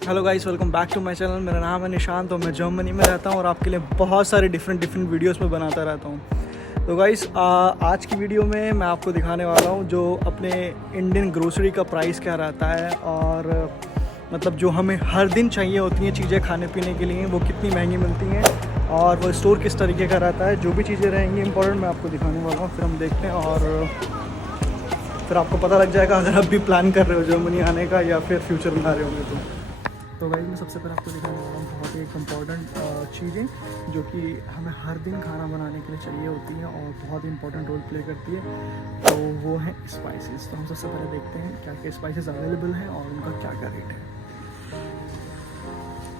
Hello guys, welcome back to my channel. मेरा नाम है निशांत और मैं जर्मनी में रहता हूँ और आपके लिए बहुत सारे डिफरेंट वीडियोस में बनाता रहता हूँ। तो गाइस, आज की वीडियो में मैं आपको दिखाने वाला हूँ जो अपने इंडियन ग्रोसरी का प्राइस क्या रहता है और मतलब जो हमें हर दिन चाहिए होती हैं चीज़ें खाने पीने के लिए, वो कितनी महंगी मिलती हैं और वो स्टोर किस तरीके का रहता है। जो भी चीज़ें रहेंगी इंपॉर्टेंट मैं आपको दिखाने वाला हूँ। फिर हम देखते हैं और फिर आपको पता लग जाएगा अगर आप भी प्लान कर रहे हो जर्मनी आने का या फिर फ्यूचर में आ रहे होंगे तो भाई मैं सबसे पहले आपको दिखाने वाला हूँ बहुत ही एक इम्पॉर्टेंट चीज़ें जो कि हमें हर दिन खाना बनाने के लिए चाहिए होती हैं और बहुत ही इंपॉर्टेंट रोल प्ले करती है। तो वो है स्पाइसेस। तो हम सबसे पहले देखते हैं क्या क्या स्पाइसेस अवेलेबल हैं और उनका क्या क्या रेट है।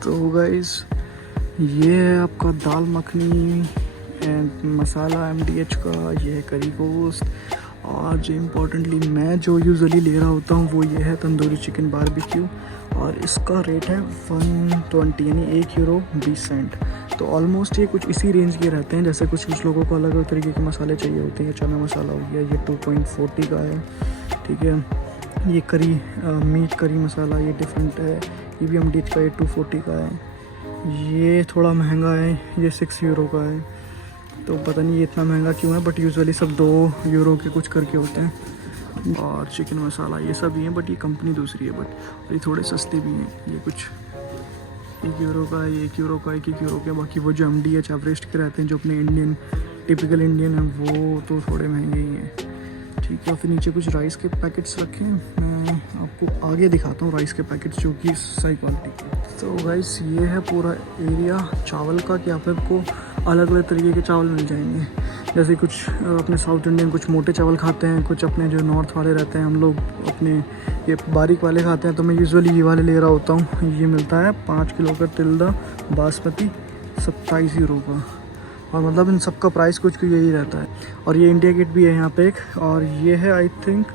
तो गाइस, ये है आपका दाल मखनी एंड मसाला MDH का, ये है करी गोश्त और जो इम्पोर्टेंटली मैं जो यूजुअली ले रहा होता हूँ वो ये है तंदूरी चिकन बारबेक्यू और इसका रेट है 120 यानी €1.20। तो ऑलमोस्ट ये कुछ इसी रेंज के रहते हैं। जैसे कुछ लोगों को अलग अलग तरीके के मसाले चाहिए होते हैं। चना मसाला हो गया, ये 2.40 का है, ठीक है। ये करी मीट करी मसाला ये डिफरेंट है, ये भी MDH का, ये 240 का है। ये थोड़ा महंगा है, ये €6 का है। तो पता नहीं ये इतना महंगा क्यों है, बट यूजुअली सब €2 के कुछ करके होते हैं। और चिकन मसाला ये सब ही है, बट ये कंपनी दूसरी है, बट ये थोड़े सस्ते भी हैं। ये कुछ €1 का है, ये €1 का, €1 का। बाकी वो जो MDH एवरेस्ट के रहते हैं जो अपने इंडियन टिपिकल इंडियन है वो तो थोड़े महंगे ही हैं, ठीक है। फिर नीचे कुछ राइस के पैकेट्स रखे हैं, मैं आपको आगे दिखाता हूँ राइस के पैकेट्स जो कि सही क्वालिटी के। तो गाइस, ये है पूरा एरिया चावल का कि आपको अलग अलग तरीके के चावल मिल जाएंगे। जैसे कुछ अपने साउथ इंडियन कुछ मोटे चावल खाते हैं, कुछ अपने जो नॉर्थ वाले रहते हैं हम लोग अपने ये बारीक वाले खाते हैं। तो मैं यूजुअली ये वाले ले रहा होता हूँ। ये मिलता है 5 किलो का तिल्दा बासमती €27 का, और मतलब इन सब का प्राइस कुछ यही रहता है। और ये इंडिया गेट भी है यहाँ पे एक, और ये है I think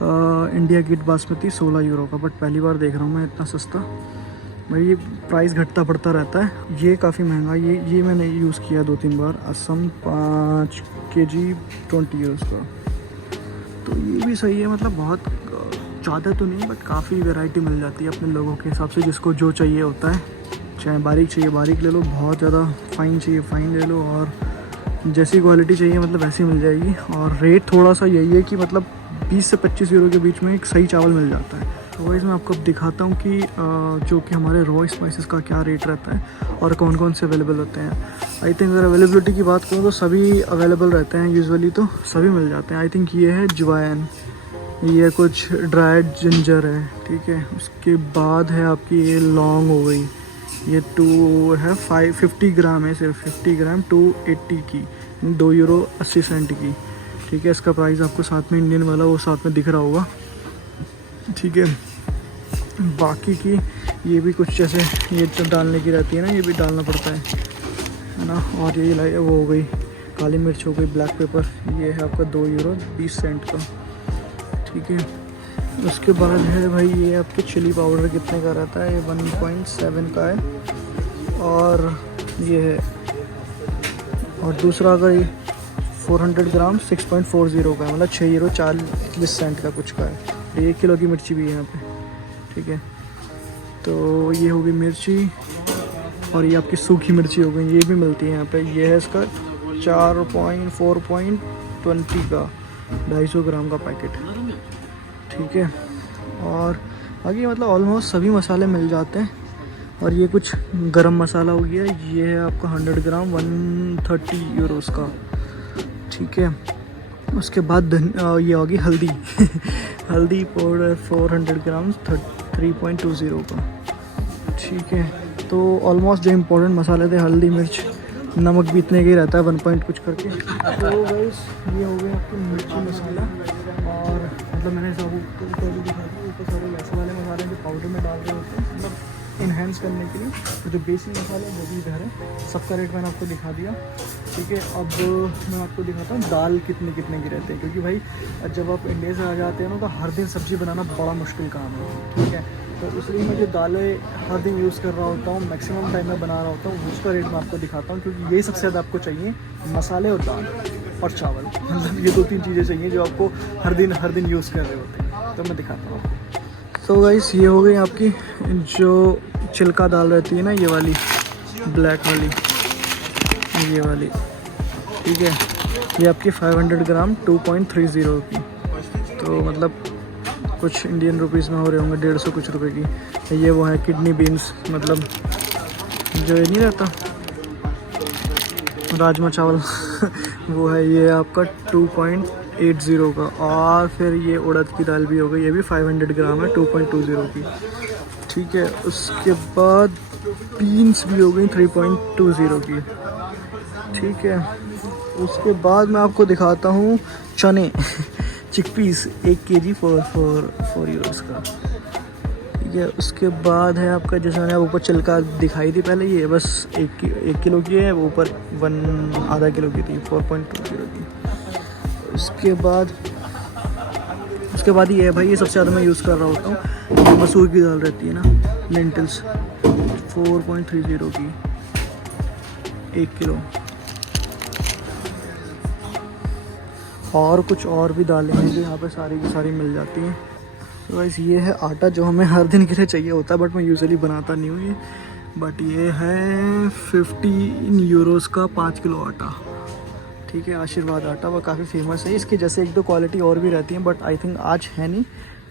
India gate basmati €16 का, बट पहली बार देख रहा हूँ मैं इतना सस्ता। भाई ये प्राइस घटता बढ़ता रहता है। ये काफ़ी महंगा, ये मैंने यूज़ किया 2-3 बार। असम 5 kg €20 का। तो ये भी सही है, मतलब बहुत ज़्यादा तो नहीं, बट काफ़ी वैरायटी मिल जाती है अपने लोगों के हिसाब से, जिसको जो चाहिए होता है। चाहे बारीक चाहिए बारीक ले लो, बहुत ज़्यादा फाइन चाहिए फाइन ले लो, और जैसी क्वालिटी चाहिए मतलब वैसी मिल जाएगी। और रेट थोड़ा सा यही है कि मतलब 20 से €25 के बीच में एक सही चावल मिल जाता है। तो वैसे मैं आपको अब दिखाता हूँ कि जो कि हमारे रॉ स्पाइसेस का क्या रेट रहता है और कौन कौन से अवेलेबल होते हैं। आई थिंक अगर अवेलेबिलिटी की बात करूँ तो सभी अवेलेबल रहते हैं, यूजुअली तो सभी मिल जाते हैं। आई थिंक ये है जवैन, ये कुछ ड्राइड जिंजर है, ठीक है। उसके बाद है आपकी ये लौंग हो गई, ये 2 है 50 ग्राम है, सिर्फ 50 ग्राम 280 की, €2.80 की, ठीक है। इसका प्राइस आपको साथ में इंडियन वाला वो साथ में दिख रहा होगा, ठीक है। बाकी की ये भी कुछ जैसे ये जो डालने की रहती है ना, ये भी डालना पड़ता है ना। और ये वो हो गई काली मिर्च, हो गई ब्लैक पेपर, ये है आपका €2.20 का, ठीक है। उसके बाद है भाई ये आपके चिली पाउडर कितने का रहता है, ये 1.7 का है। और ये है, और दूसरा अगर ये 400 ग्राम 6.40 का है, मतलब €6.40 का कुछ का है। 1 किलो की मिर्ची भी है यहाँ पे, ठीक है। तो ये होगी मिर्ची, और ये आपकी सूखी मिर्ची हो गई, ये भी मिलती है यहाँ पे। ये है इसका 4.20 का 250 ग्राम का पैकेट, ठीक है। और आगे मतलब ऑलमोस्ट सभी मसाले मिल जाते हैं। और ये कुछ गरम मसाला हो गया, ये है आपका 100 ग्राम €130 का, ठीक है। उसके बाद ये होगी हल्दी हल्दी पाउडर 400 ग्राम 3.20 का, ठीक है। तो ऑलमोस्ट जो इम्पोर्टेंट मसाले थे, हल्दी मिर्च नमक भी इतने का ही रहता है, 1 पॉइंट कुछ करके। तो गाइस, ये हो गया आपको मिर्ची मसाला। और मतलब मैंने सब ऊपर भी दिखा दिया, ऊपर सारे वैसे वाले मसाले जो पाउडर में डाल रहे होते हैं, मतलब इन्हेंस करने के लिए। तो जो बेसिक मसाला है वो भी इधर है, सबका रेट मैंने आपको दिखा दिया, ठीक है। अब मैं आपको दिखाता हूँ दाल कितने कितने की रहते हैं, क्योंकि भाई जब आप इंडिया से आ जाते हैं ना तो हर दिन सब्ज़ी बनाना बड़ा मुश्किल काम है, ठीक है। तो इसलिए मैं जो दालें हर दिन यूज़ कर रहा होता हूँ, मैक्सिमम टाइम में बना रहा होता हूँ, उसका रेट मैं आपको दिखाता हूँ, क्योंकि यही सबसे ज़्यादा आपको चाहिए, मसाले और दाल और चावल। मतलब ये 2-3 चीज़ें चाहिए जो आपको हर दिन यूज़ कर रहे होते हैं। तो मैं दिखाता हूँ आपको। तो गाइस ये हो गई आपकी जो चिल्का दाल रहती है ना, ये वाली ब्लैक वाली, ये वाली, ठीक है। ये आपकी 500 ग्राम 2.30 की, तो मतलब कुछ इंडियन रुपीस में हो रहे होंगे 150 कुछ रुपए की। ये वो है किडनी बीन्स, मतलब जो ये नहीं रहता राजमा चावल वो है ये आपका 2.80 का। और फिर ये उड़द की दाल भी हो गई, ये भी 500 ग्राम है 2.20 की, ठीक है। उसके बाद बीन्स भी हो गई 3.20 की, ठीक है। उसके बाद मैं आपको दिखाता हूँ चने चिकपीस 1 kg 4 यूरोस का, ठीक है। उसके बाद है आपका, जैसे मैंने ऊपर चिल्का दिखाई थी पहले, ये बस 1 किलो की है, वो ऊपर आधा किलो की थी 4.20 की। उसके बाद ये है भाई, ये सबसे ज़्यादा मैं यूज़ कर रहा होता हूँ, जो मसूर की दाल रहती है ना, लेंटिल्स 4.30 की 1 किलो। और कुछ और भी दालें हैं जो यहाँ पे सारी की सारी मिल जाती हैं। तो गाइस ये है आटा जो हमें हर दिन के लिए चाहिए होता है, बट मैं यूजुअली बनाता नहीं हूँ ये। बट ये है 15 यूरोस का 5 किलो आटा, ठीक है। आशीर्वाद आटा, वो काफ़ी फेमस है। इसकी जैसे 1-2 क्वालिटी और भी रहती हैं, बट आई थिंक आज है नहीं।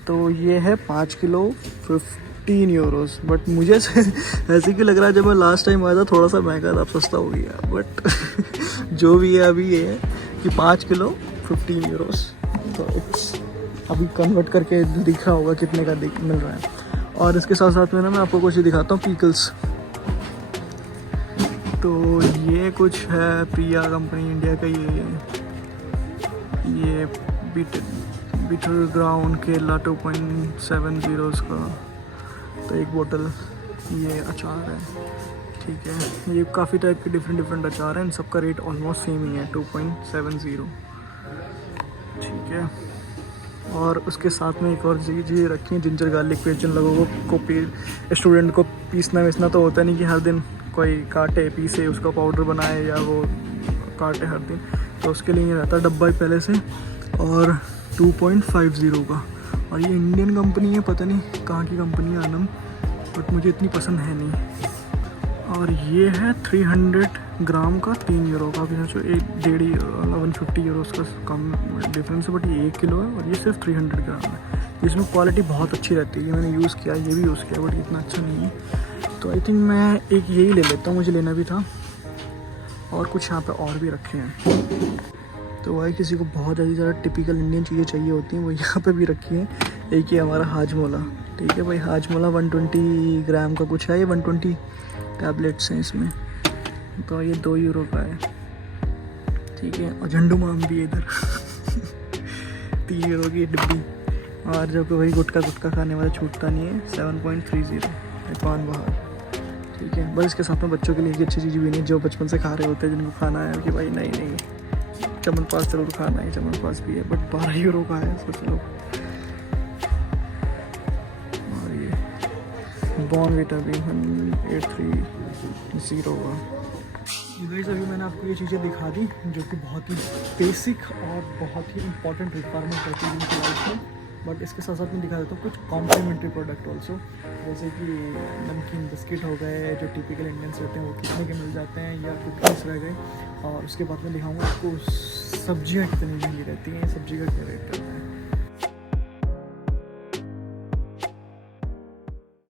तो ये है 5 किलो 15 यूरोस। बट मुझे ऐसे क्यों लग रहा है, जब मैं लास्ट टाइम आया था थोड़ा सा महंगा था, सस्ता हो गया। बट जो भी है अभी ये है कि 5 किलो 15 यूरोस, तो इट्स अभी कन्वर्ट करके दिख रहा होगा कितने का मिल रहा है। और इसके साथ साथ में ना मैं आपको कुछ दिखाता हूँ, पीकल्स। तो ये कुछ है प्रिया कंपनी इंडिया का, ये बिटर ग्राउंड केला 2.70 का, तो 1 बोतल। ये अचार है, ठीक है। ये काफ़ी टाइप के डिफरेंट अचार हैं, इन सबका रेट ऑलमोस्ट सेम ही है 2.70, ठीक है। और उसके साथ में एक और चीज़ रखी है, जिंजर गार्लिक पेस्ट। जिन लोगों को स्टूडेंट को पीसना तो होता नहीं कि हर दिन कोई काटे पीसे उसका पाउडर बनाए या वो काटे हर दिन, तो उसके लिए ये रहता है डब्बा पहले से। और 2.50 का, और ये इंडियन कंपनी है, पता नहीं कहाँ की कंपनी है आनम, बट मुझे इतनी पसंद है नहीं। और ये है 300 ग्राम का 3 यूरो का, भी सोचो 150 यूरोस का कम डिफरेंस है। बट ये 1 किलो है और ये सिर्फ 300 ग्राम है। इसमें क्वालिटी बहुत अच्छी रहती है, ये मैंने यूज़ किया, ये भी यूज़ किया, बट इतना अच्छा नहीं है। तो आई थिंक मैं एक यही ले लेता हूँ, मुझे लेना भी था। और कुछ यहाँ पे और भी रखे हैं। तो भाई किसी को बहुत ज़्यादा टिपिकल इंडियन चीज़ें चाहिए होती हैं, वो यहाँ पे भी रखी हैं। एक ही हमारा हाजमोला, ठीक है भाई। हाजमोला 120 ग्राम का कुछ है, ये 120 टैबलेट्स हैं इसमें, तो ये 2 यूरो का है, ठीक है। और झंडू माम भी है इधर 3 यूरो की डिब्बी। और जो कि वही गुटखा खाने वाला छूटता नहीं है, 7.30 पान बाहर, ठीक है। बस इसके साथ में बच्चों के लिए एक अच्छी चीज़ भी नहीं, जो बचपन से खा रहे होते हैं, जिनको खाना है कि भाई नहीं चमनप्राश ज़रूर खाना है, चमनप्राश भी है, बट 12 यूरो का है, सोच लो। और ये बॉर्नविटा भी 830 का। गाइस अभी मैंने आपको ये चीज़ें दिखा दी जो कि बहुत ही बेसिक और बहुत ही इंपॉर्टेंट रिक्वायरमेंट रहती है इनकी लाइफ में। बट इसके साथ साथ मैं दिखा देता हूँ कुछ कॉम्प्लीमेंट्री प्रोडक्ट ऑल्सो, जैसे कि नमकीन बिस्किट हो गए, जो टिपिकल इंडियंस रहते हैं वो कितने के मिल जाते हैं, या कुकीज़ रह गए। और उसके बाद मैं दिखाऊंगा आपको सब्जियां कितनी महंगी रहती हैं, सब्जी का क्या रेट रहता है।